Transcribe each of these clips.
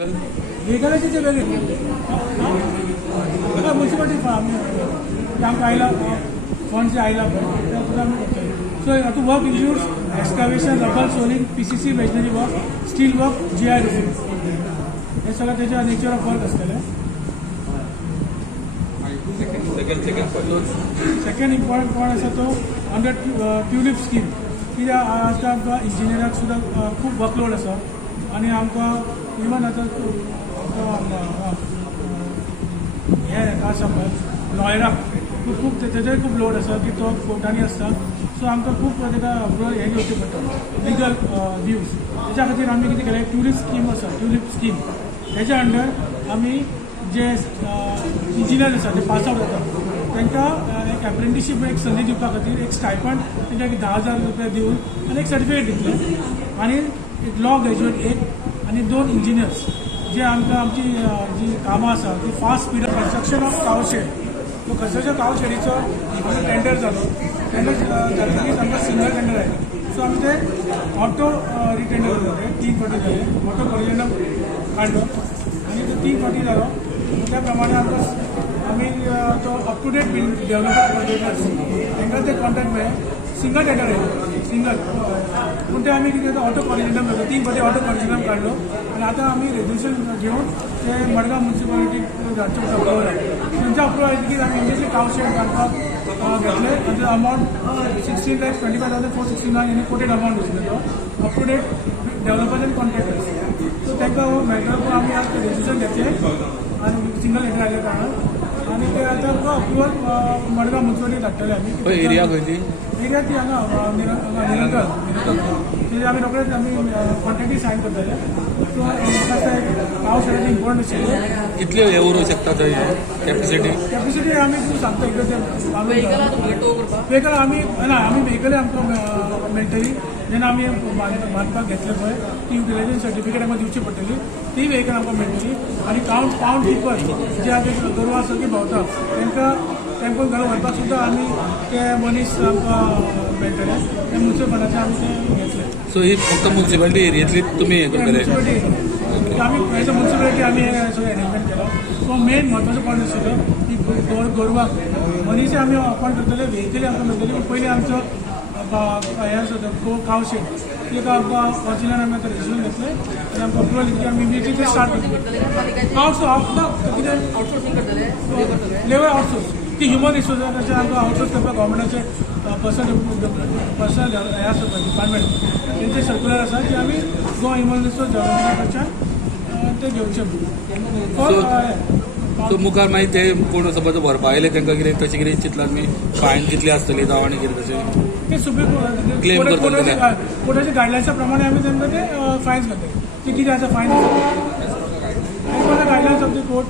वेगळ्याचे ते वेगळे म्युन्सिपालिटी आमकां आयला फंड्स आयला so to work includes excavation rubble soling PCC machinery work steel work GI roofing हे सगळं त्याच्या नेचर ऑफ वर्क आसतलें. सेकंड इम्पॉर्टंट पॉयंट आसा तो अंडर ट्युलिप स्कीम कित्याक आतां आमकां इंजिनियराक सुद्दां खूब वर्कलोड आसा आनी आमकां इवन आतां हे आसा पळय लॉयराक खूब तेजोय खूब लोड आसा की तो कोर्टांनी आसता सो आमकां खूब ताका हे घेवचें पडटा लिगल व्यूज तेच्या खातीर आमी कितें केलें ट्युलिप स्कीम आसा ट्युलिप स्कीम हेच्या अंडर आमी जे इंजिनियर आसा जे पास आउट जाता तांकां एक एप्रेंटिसशीप एक संदी दिवपा खातीर एक स्टायपंड तांकां 10,000 रुपया दिवन आनी एक सर्टिफिकेट दितले आनी एक लॉ ग्रॅज्युएट एक आनी 2 इंजिनियर्स जे आमकां आमची जी कामां आसा ती फास्ट स्पीड कन्स्ट्रक्शन ऑफ कावशेड तो कन्स्ट्रक्शन कावशेडीचो टेंडर जालो टेंडर जातकीच आमकां सिंगल टेंडर आयलें सो आमी ते ऑटो रिटेंडर जाले 3 फावटी जाले ऑटो कॉरिजनम काडलो आनी तो 3 फावटी जालो त्या प्रमाणे आमकां आमी तो up to date developer contractors तांकां ते कॉन्ट्रॅक्ट मेळ्ळे सिंगल टेंडर येयलो सिंगल पूण ते आमी कितें ऑटो कॉरिजनम जालो 3 फावटी ऑटो कॉरिजनम काडलो आनी आतां आमी रेजोल्युशन घेवन ते मडगांव म्युन्सिपालिटीक धाडचें अप्रुवल तेंच्या अप्रुवल येतकीच आमी इमिजिएटली कावशेड बांदपाक घेतले ताचो अमावंट 16,25,469 आनी कोटेड अमावंट आसलो तो up to date developers and contractors so तांकां मेळटा पूण आमी आतां रेजोल्युशन घेतलें आनी सिंगल टेंडर आयल्या कारणान आनी ते आतां अप्रुवल मडगांव म्युन्सिपालिटीक धाडटले आमी एरिया खंयची एरिया ती हांगा निरंतर तेजे आमी रोखडेच आमी कॉन्ट्रॅक्टी सायन करतले सो म्हाका दिसता एक कावशेडाचें इम्पॉर्टंट आशिल्लें कितले हे उरूंक शकता थंय कॅपॅसिटी आमी सांगता एकदां व्हेकल आमी ना आमी व्हेकल आमकां मेळटली जेन्ना आमी बांदपाक घेतले पळय ती युटिलायझेशन सर्टिफिकेट आमकां दिवची पडटली ती व्हेकल आमकां मेळटली आनी पावंड टिपर जे आतां गोरवां आसा ती भोंवता तांकां टेम्पोन घालून व्हरपाक सुद्दां आमी ते मनीस आमकां मेळटले ते म्युन्सिपलाचे आमी ते घेतले सो ही फक्त म्युन्सिपालिटी एरियांतली तुमी हे करतले म्युन्सिपालिटी आमी एज अ म्युन्सिपालिटी आमी हे सगळें अरेंजमेंट केलो सो मेन म्हत्वाचो पॉयंट आशिल्लो की गोरवांक मनीस आमी अपॉयंट करतले व्हेकली आमकां मेळटली पूण पयलीं आमचो हे आसा कावशेड ताका आमकां ऑरिजिनल आमी आतां रेजिस्ट्रेशन घेतलें आनी आमकां अप्रुवल घेतली आमी इमिजिएटली स्टार्ट करतले लेबर आउटसोर्स ती ह्युमन रिसोर्साचे आमकां आउटसोर्स करपाक गव्हर्मेंटाचे पर्सनल हे आसा पळय डिपार्टमेंट तेंचे सर्क्युलर आसा की आमी गोवा ह्युमन रिसोर्स डेव्हलपमेंटा कडच्यान ते घेवचे सो मुखार मागीर ते कोण समज व्हरपा आयले तांकां कितें तशें कितें चिंतलां तुमी फायन कितली आसतली जावं आनी कितें तशें ते सुप्रीम क्लेम करतले कोर्टाच्या गायडलायन्सा प्रमाणे आमी तांकां ते फायन्स घालतले ते कितें आसा फायन गायडलायन्स ऑफ द कोर्ट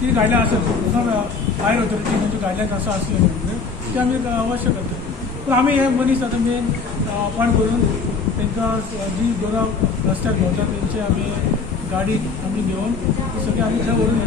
कितें गायडलायन आसत हायर ऑथॉरिटी म्हणजे गायडलायन्स आसा आसले ते आमी अवश्य करतले पूण आमी हे मनीस आतां मेन अपॉयंट करून तांकां जी गोरवां रस्त्यार भोंवतात तेंचे आमी गाडी आमी घेवन सगळें आमी थंय व्हरून